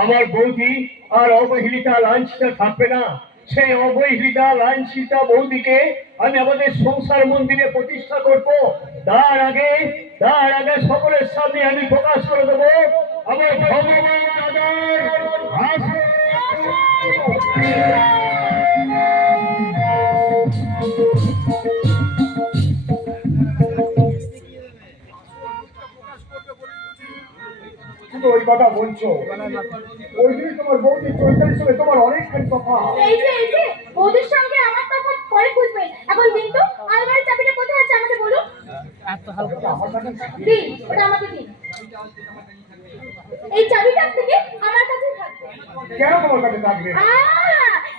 আমার বৌদি আর অবহেলিতা লাঞ্ছিতা থাকবে না। সেই অবহেলিতা লাঞ্ছিতা বৌদিকে আমি আমাদের সংসার মন্দিরে প্রতিষ্ঠা করব। তার আগে সকলের সামনে আমি প্রকাশ করে দেবো আমার ভগবান দাদার ওই কথা বলছো, ওই জন্য তোমার বৌদির চরিত্রের সঙ্গে তোমার অনেকখানি কথা। এই যে বৌদির সঙ্গে আমার তফাৎ পরে বুঝবেন। এখন দিন তো আলমারির চাবিটা কোথায় আছে আমাকে বলুন। আমার কাছে দিন, ওটা আমাকে দিন। এই চাবিটা থেকে আমার কাছে থাকবে। কেন তোমার কাছে থাকবে?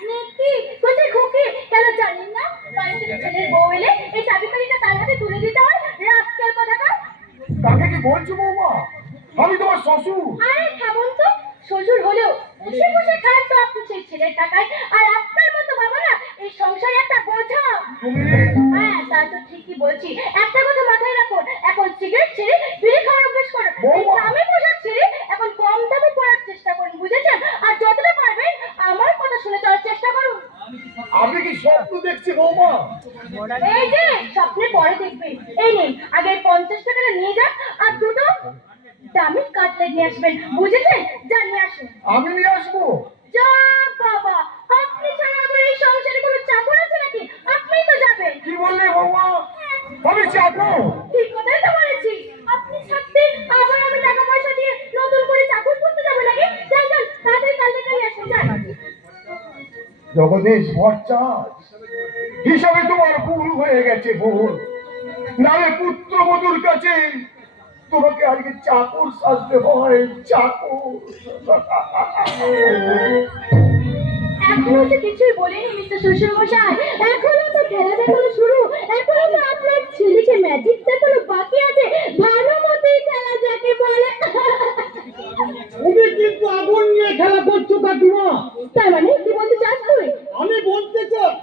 নেকি কোথায় খুকি কেন জানেন না? বাড়িতে ছেলের বউ এলে এই চাবিটা তার হাতে তুলে দিতে হয়। রাস্তার কথাটা কাকে কি বলছো বৌমা? আমি তোমার শ্বশুর। আরে থামুন তো। শ্বশুর হলেও বসে বসে খান তো আপনি সেই ছেলের টাকায়। আর আপনার মতো বাবা না এই সংসারে একটা বোঝা। হ্যাঁ তা তো ঠিকই বলছি। একটা কথা মাথায় রাখুন, এখন সিগারেট ছেড়ে বিড়ি খাওয়ার অভ্যাস করুন। দামি পোশাক ছেড়ে এখন কম দামে পড়ার চেষ্টা করুন, বুঝেছেন? আর যতটা পারবেন আমার কথা শুনে চলার চেষ্টা করুন। আমি কি স্বপ্ন দেখছি বৌমা? এই যে স্বপ্নে পরে দেখবেন। এই নিন আগে 50 টাকাটা নিয়ে যান আর দুটো দামি কাটলেট নিয়ে আসবেন, বুঝেছেন? যা নিয়ে আসুন। আমি নিয়ে আসবো? যা বাবা, আপনি ছাড়া আমার এই সংসারে কোনো চাকর আছে নাকি? আপনিই তো যাবেন। কি বললে বৌমা? আমি চাকর? ঠিক কথাই তো বলেছি। আপনি থাকতে আবার আমি টাকা পয়সা দিয়ে নতুন করে চাকর করতে যাবো নাকি? যান যান তাড়াতাড়ি কালকে আসুন যান। জগদীশ ভট্টাচ, হিসাবে তোমার ভুল হয়ে গেছে। ভুল নালে পুত্রবধূর কাছে তোমাকে আজকে চাকর সাজতে হয়। চাকর। এখনো তো কিছুই বলিনি মিস্টার শ্বশুর মশাই। এখনো তো খেলা দেখানো শুরু। এখনো তো আপনার ছেলেকে ম্যাজিক দেখানো বাকি আছে। ভালো মতোই খেলা যাকে বলে। তুমি কিন্তু আগুন নিয়ে খেলা করছো কাকিমা। তার মানে কি বলতে চাস তুই? আমি বলতে চাই,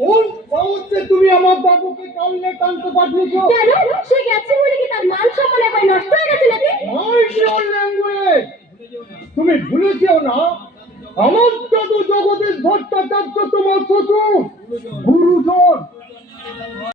কোন সাহসে তুমি আমার বাবুকে কালনে টানতে পাঠিয়েছো? কেন? সে গেছে বলে কি তার মান সম্মান একবার নষ্ট হয়ে গেছে নাকি? তুমি ভুলে যেও না, আমার দাদু জগদীশ ভট্টাচার্য তোমার শ্বশুর, গুরুজন।